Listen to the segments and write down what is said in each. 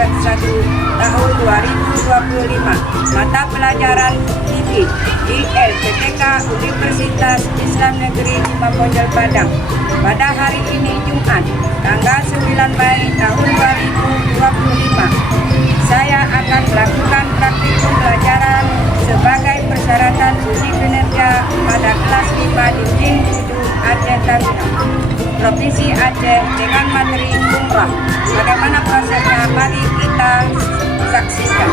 semester 1 tahun 2025. Mata pelajaran fikih di LPTK Universitas Islam Negeri 5 Bonjol Padang. Pada hari ini Jumat, tanggal 9 Mei tahun 2025, saya akan melakukan praktik pembelajaran sebagai persyaratan uji kinerja pada kelas 5 dinding 7 Aceh Taruna, Provinsi Aceh dengan materi umrah. Bagaimana prosesnya? Mari kita saksikan.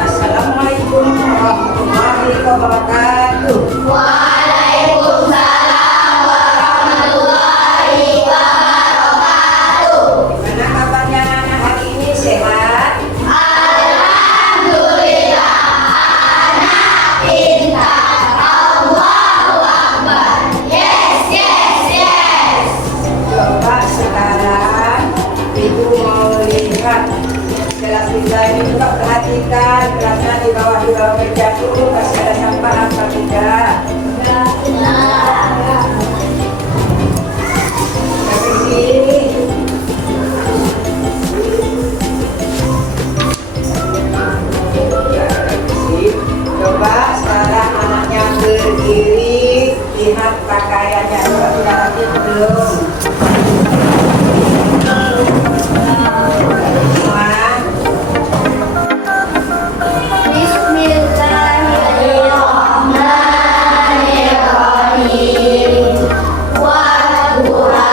Assalamualaikum warahmatullahi wabarakatuh. Waalaikumsalam warahmatullahi wabarakatuh. Gimana kabarnya anak hari ini? Sehat? Alhamdulillah, anak pintar. Allahu Akbar. Yes, yes, yes. Coba sekarang Ibu mau lihat kelas 3 ini, juga perhatikan kelasnya di bawah meja dulu, pasti ada sampah apa tidak. Dari sini. Ya, dari sini. Coba sekarang anaknya berdiri, lihat pakaiannya sudah rapi belum. Bismillahirrahmanirrahim. Wadduha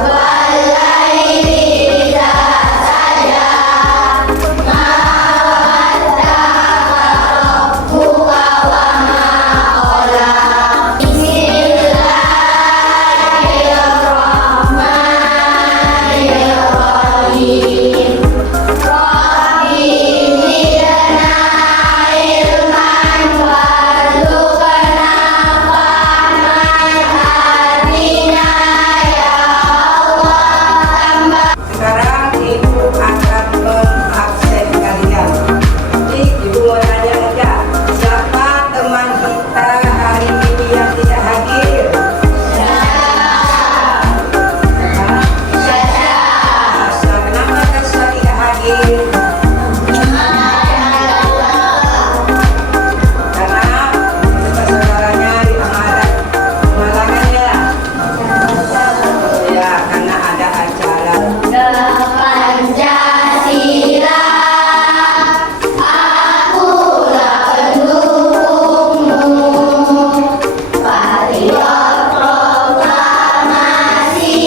wal-laili idza saja. Ma wadda'aka rabbuka wa ma qala. Bismillahirrahmanirrahim. Rabbi zidna ilman warzuqna fahman atina ya Allah. Sekarang Ibu akan mengabsen kalian. Jadi Ibu mau tanya aja, siapa teman kita hari ini yang tidak hadir? Sasa. Kenapa Sasa tidak hadir? Karena saudaranya di Malangan ya. Ya, karena ada acara. Pancasila, akulah pendukungmu. Patriot proklamasi,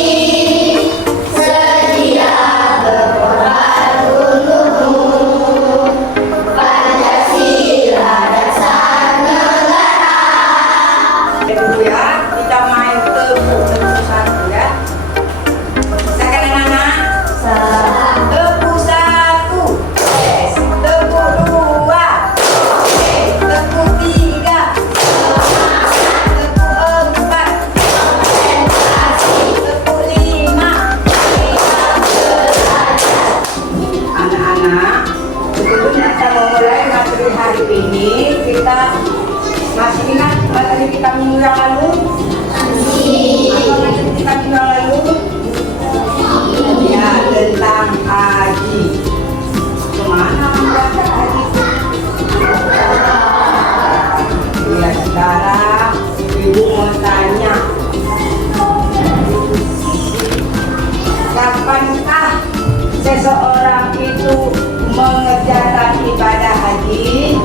sedia berkorban untukmu. Pancasila dasar negara. Dulu ya, kita main tepuk satu ya. Silakan anak-anak. Tepuk satu. Yes. Tepuk dua. Yes. Tepuk tiga. Tepuk empat. Tepuk lima. Anak-anak, sebelum kita memulai materi hari ini, kita masih ingat materi kita minggu yang lalu? Apa materi kita minggu yang lalu? Ya, tentang haji. Kemana membaca haji? Ya, sekarang Ibu mau tanya, kapankah seseorang itu mengerjakan ibadah haji?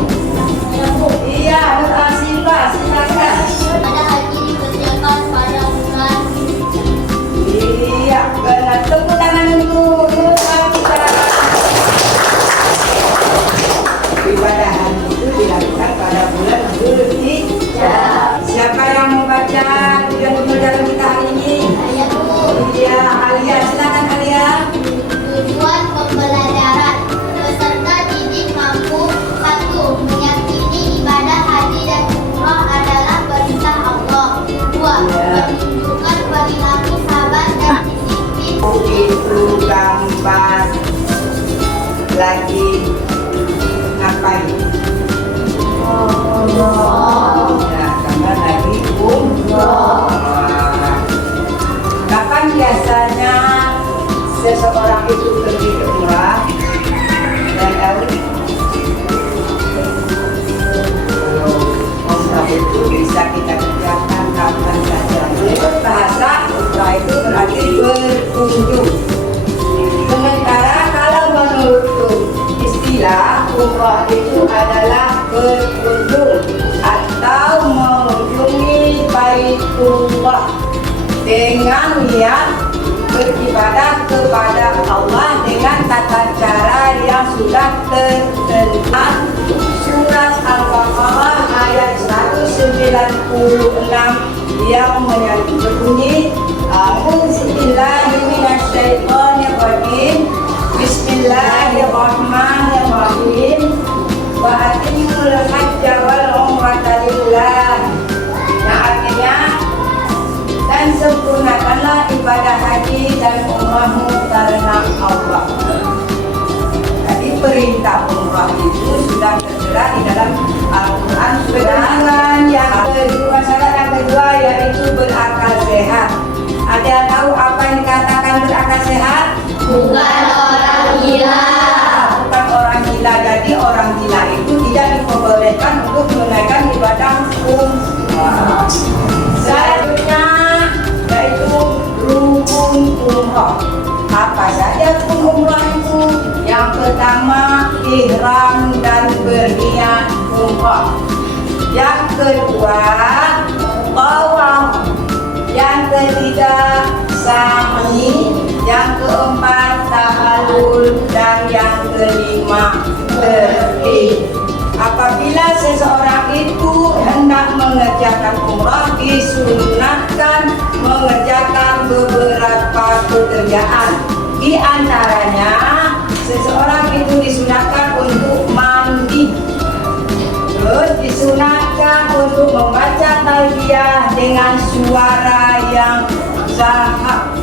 dengan niat beribadah kepada Allah dengan tata cara yang sudah tertera. Surat Al-Baqarah ayat 196 yang berbunyi A'udzubillahiminasyaitonirrajim. Bismillahirrahmanirrahim. Wa atimul hajja wal umrata lillah. Nah, artinya dan sempurnakanlah ibadah haji dan umrahmu karena Allah. Jadi perintah umrah itu sudah tertera di dalam Al-Quran. Sedangkan yang kedua, syarat yang kedua yaitu berakal sehat. Ada yang tahu apa yang dikatakan berakal sehat? Bukan orang gila. Bukan orang gila. Jadi orang gila itu tidak diperbolehkan untuk menunaikan ibadah umrah. Selanjutnya yaitu rukun umrah. Apa saja rukun umrah itu? Yang pertama, ihram dan berniat umrah. Yang kedua, tawaf. Yang ketiga, sa'i. Yang keempat, tahallul. Dan yang kelima, tertib. Apabila seseorang itu hendak mengerjakan umrah, disunatkan mengerjakan beberapa pekerjaan. Di antaranya, seseorang itu disunatkan untuk mandi. Terus disunatkan untuk membaca talbiyah dengan suara yang sahih,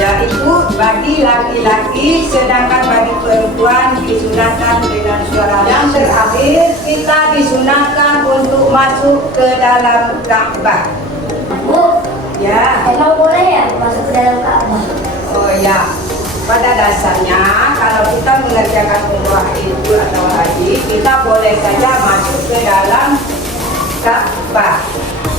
yaitu bagi laki-laki, sedangkan bagi perempuan disunatkan dengan suara. Yang terakhir, kita disunatkan untuk masuk ke dalam Ka'bah. Bu, Ya, emang boleh ya masuk ke dalam Ka'bah? oh ya. Pada dasarnya kalau kita mengerjakan umrah itu atau haji, kita boleh saja masuk ke dalam Ka'bah.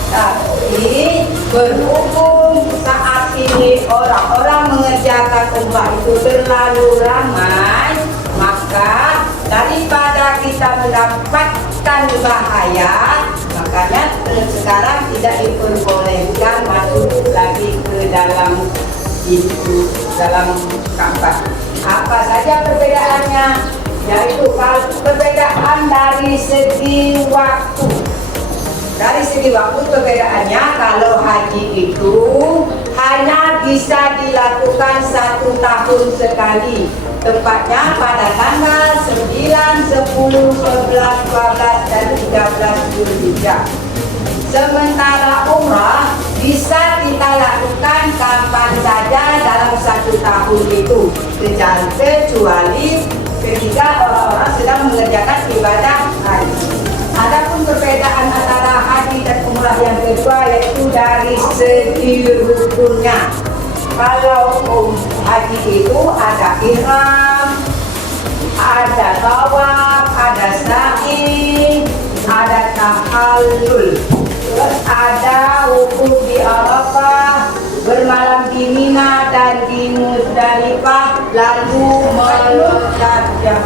Tapi berhubung saat ini orang-orang mengerjakan umrah itu terlalu ramai, maka daripada kita mendapatkan bahaya, makanya sekarang tidak diperbolehkan masuk lagi ke dalam itu, dalam Ka'bah. Apa saja perbedaannya? Yaitu perbedaan dari segi waktu. Dari segi waktu perbedaannya, kalau haji itu hanya bisa dilakukan 1 tahun sekali. Tepatnya pada tanggal 9, 10, 11, 12, dan 13 Zulhijjah. Sementara umrah bisa kita lakukan kapan saja dalam 1 tahun itu, kecuali ketika orang-orang sedang mengerjakan ibadah haji. Adapun perbedaan antara haji dan umrah yang kedua yaitu dari segi rukunnya. Kalau haji itu ada ihram, ada tawaf, ada sa'i, ada tahallul. Terus ada wukuf di Arafah, bermalam di Mina dan di Muzdalifah, lalu meloncat jam.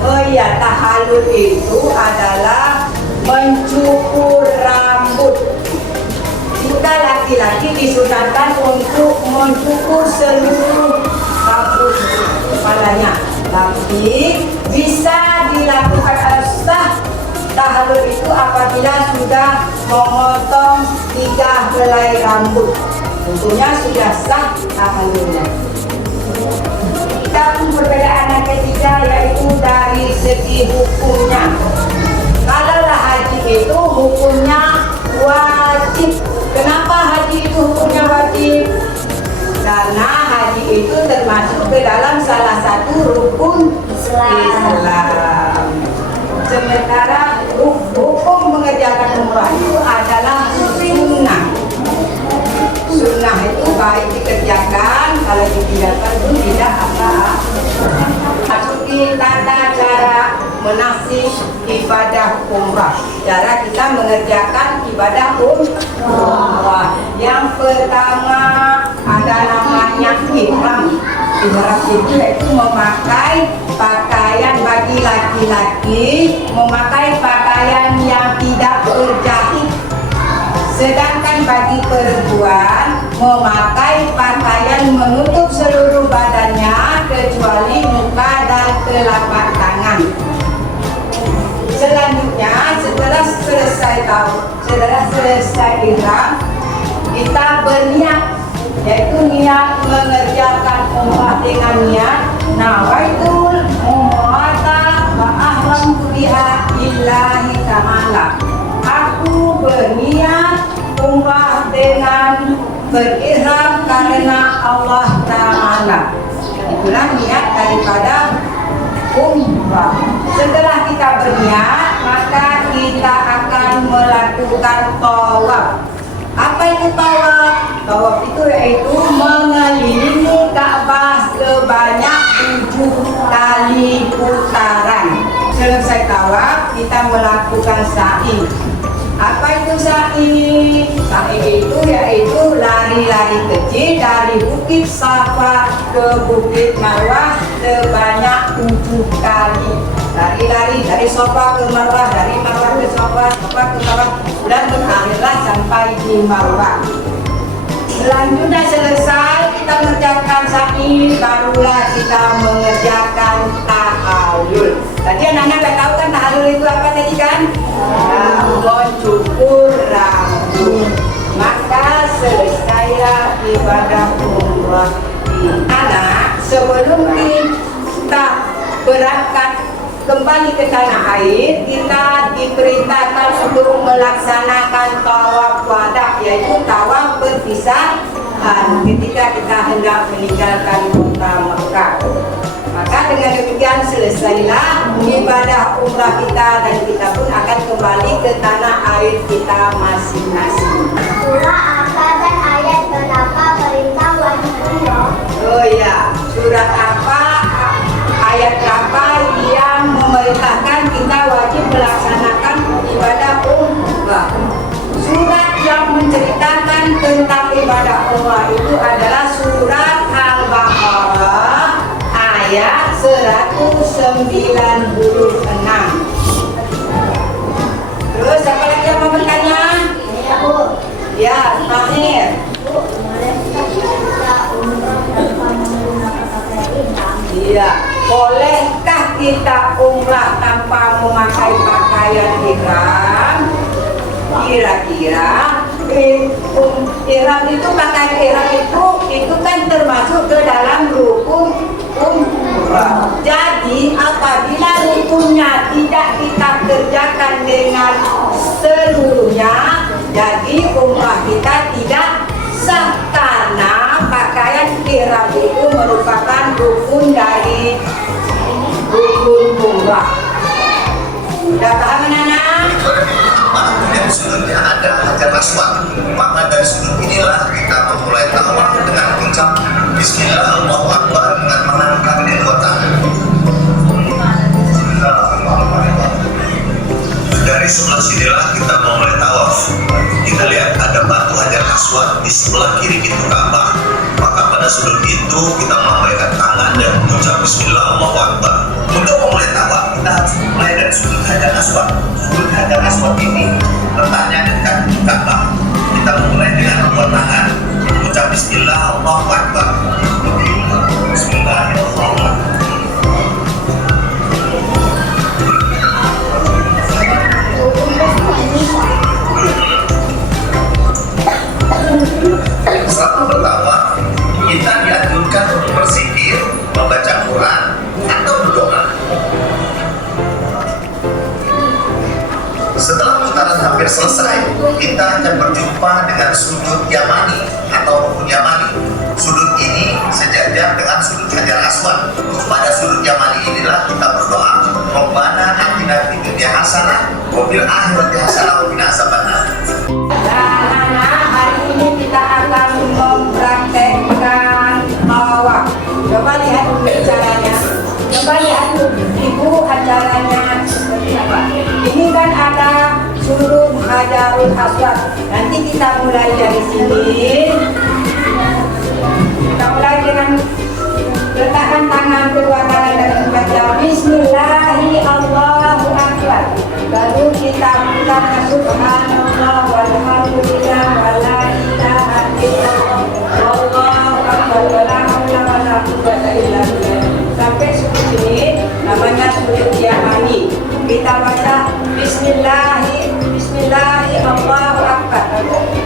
Oh iya, tahallul itu adalah mencukur rambut. Kita laki-laki disunatkan untuk mencukur seluruh rambut kepalanya, tapi bisa dilakukan sah tahallul itu apabila sudah memotong 3 helai rambut. Tentunya sudah sah tahallulnya. Dan perbedaan yang ketiga yaitu dari segi hukumnya. Kalau haji itu hukumnya wajib. Kenapa haji itu hukumnya wajib? Karena haji itu termasuk ke dalam salah satu rukun Islam. Sementara hukum mengerjakan umrah itu adalah sunnah. Sunnah itu baik dikerjakan, kalau ditinggalkan pun tidak apa-apa. Masuki tata cara menasik ibadah umrah. Cara kita mengerjakan ibadah umrah. Yang pertama ada namanya ihram. Ihram itu yaitu memakai pakaian bagi laki-laki, memakai pakaian yang tidak berjahit. Sedangkan bagi perempuan memakai pakaian menutup seluruh badannya kecuali muka dan telapak tangan. Selanjutnya setelah selesai ihram, kita berniat, yaitu niat mengerjakan umrah dengan niat nawaitul umrata wa ahramtu biha lillahi ta'ala. Aku berniat umrah dengan berihram karena Allah Ta'ala. Itulah niat daripada umrah. Setelah kita berniat, maka kita akan melakukan tawaf. Apa itu tawaf? Tawaf itu yaitu mengelilingi Ka'bah sebanyak 7 kali putaran. Selesai tawaf, kita melakukan sa'i. Apa itu sa'i? Sa'i itu yaitu lari-lari kecil dari Bukit Safa ke Bukit Marwah sebanyak 7 kali. Lari-lari dari Safa ke Marwah, dari Marwah ke Safa, Safa ke Marwah, dan berakhirlah sampai di Marwah. Selanjutnya selesai kita mengerjakan sa'i, barulah kita mengerjakan tahallul. Tadi anak-anak udah tahu kan tahallul itu apa tadi kan? Mencukur rambut. Maka selesailah ibadah umrah ini. Anak, sebelum kita berangkat kembali ke tanah air, kita diperintahkan untuk melaksanakan tawaf wada, yaitu tawaf perpisahan ketika kita hendak meninggalkan kota Mekah. Maka dengan demikian selesailah ibadah umrah kita dan kita pun akan kembali ke tanah air kita masing-masing. Surah apa dan ayat berapa perintah wajib umroh? Oh ya, surat apa, ayat berapa yang memerintahkan kita wajib melaksanakan ibadah umrah? Surat yang menceritakan tentang ibadah umrah itu adalah surat Al-Baqarah ayat 196. Terus apa lagi yang mau bertanya? Ya, Bu. Ya, Mahir. Bu, bolehkah kita umroh tanpa menggunakan pakaian ihram? Iya, bolehkah kita umrah tanpa memakai pakaian ihram? Kira-kira ihram itu, pakaian ihram itu kan termasuk ke dalam rukun umrah. Jadi apabila rukunnya tidak kita kerjakan dengan seluruhnya, jadi umrah kita tidak sah karena pakaian ihram itu merupakan rukun dari rukun umrah. Sudah paham anak-anak? Yang sudutnya ada Hajar Aswad, maka dari sudut inilah kita memulai tawaf dengan mengucap Bismillah Allahu Akbar dengan mengangkat kedua tangan. Dari sebelah sinilah kita memulai tawaf. Kita lihat ada batu Hajar Aswad di sebelah kiri pintu Ka'bah. Maka pada sudut itu kita melambaikan tangan dan mengucap Bismillah Allahu Akbar. Untuk memulai tawaf kita harus mulai dari sudut Hajar Aswad. Sudut Hajar Aswad ini letaknya dekat Ka'bah. Kita mulai dengan kedua tangan, mengucap Bismillah Allahu Akbar. Bismillahirrahmanirrahim. Selama bertawaf, kita dianjurkan untuk berzikir, membaca Quran, atau berdoa. Setelah putaran hampir selesai, kita akan berjumpa dengan sudut Yamani atau rukun Yamani. Sudut ini sejajar dengan sudut Hajar Aswad. Pada sudut Yamani inilah kita berdoa, Rabbana atina fid dunya hasanah wa fil akhirati hasanah wa qina azabannar. Anak-anak, hari ini kita akan mempraktekkan tawaf. Coba lihat dulu caranya. Coba lihat dulu ibu acaranya seperti apa. Ini kan ada suruh Hajarul Aswad. Nanti kita mulai dari sini. Kita mulai dengan letakkan tangan kedua tangan dan membaca Bismillahi Allahu Akbar. Lalu kita buka Subhanallah walhamdulillah wa la ilaha illallah quwwata illa billah. Sampai sini namanya surat Yahani. Kita baca Bismillahi Allahu Akbar.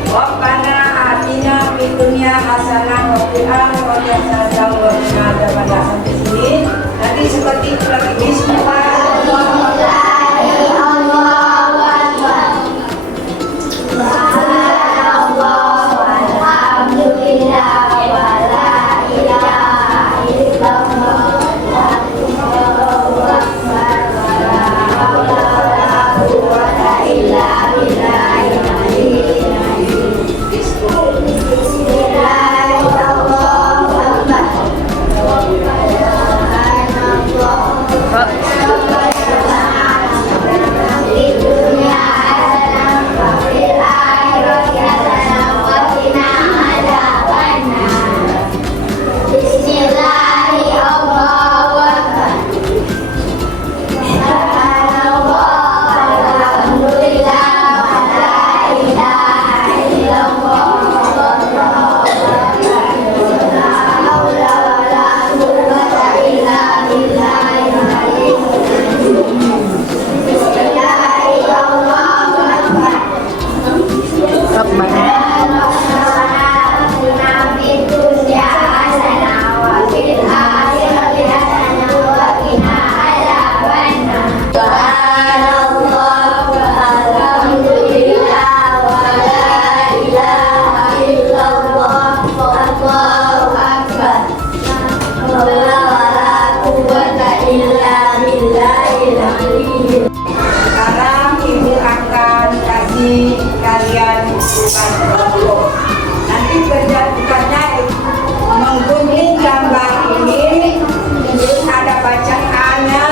Rabbana atina fid dunya hasanah wa fil akhirati hasanah wa qina adzabannar. Sampai sini nanti seperti itu lagi. Sekarang ibu akan kasih kalian bukan kelompok. Nanti kerja-kerjanya menggunting gambar ini, ada bacaannya,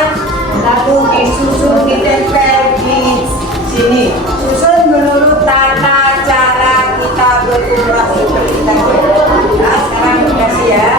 lalu disusun ditempel di sini. Susun menurut tata cara kita berumrah seperti tadi. Nah, sekarang kasih ya.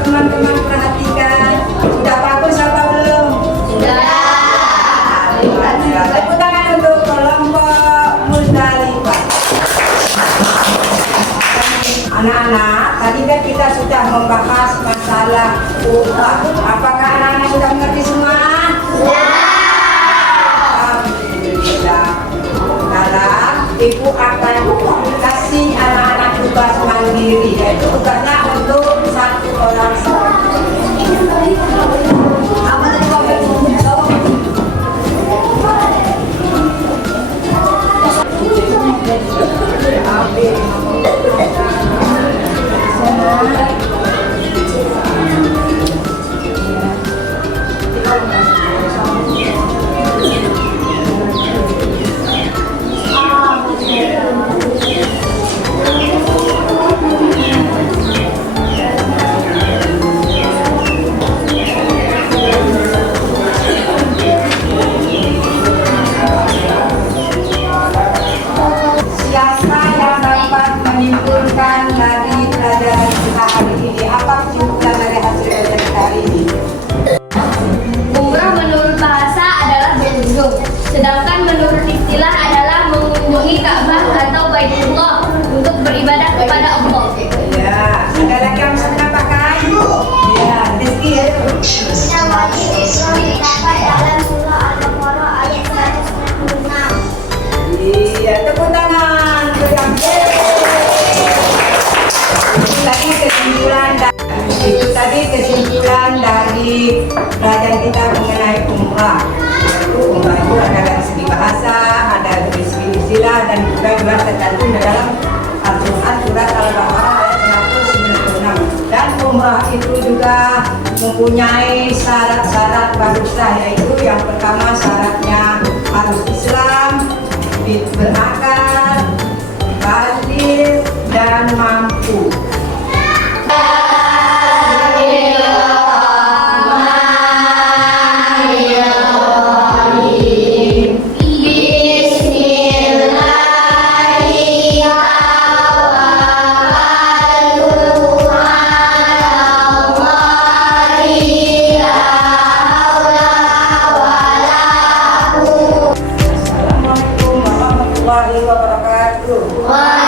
Teman-teman perhatikan, sudah bagus apa belum? Sudah. Tepuk tangan untuk kelompok Musdalifah. Anak-anak, tadi kan kita sudah membahas masalah umrah. Apakah anak-anak sudah mengerti semua? Alhamdulillah. Sekarang ibu akan kasih anak-anak tugas mandiri, yaitu tugasnya untuk satu orang sedangkan menurut istilah adalah mengunjungi Ka'bah atau Baitullah untuk beribadah kepada Allah. Ya, ada lagi yang bisa menambahkan? Ya, Rizky ya. Yang wajib Islam didapat dalam surah Al-Baqarah ayat 166. Iya, tepuk tangan. Itu tadi kesimpulan dari pelajaran kita mengenai umrah. Umrah itu ada dari segi bahasa, ada dari segi istilah, dan juga tertentu dalam Al-Quran surat Al-Baqarah ayat 196. Dan umrah itu juga mempunyai syarat-syarat baru sah, yaitu yang pertama syaratnya harus Islam, berakal, baligh dan mampu. Assalamualaikum warahmatullahi wabarakatuh.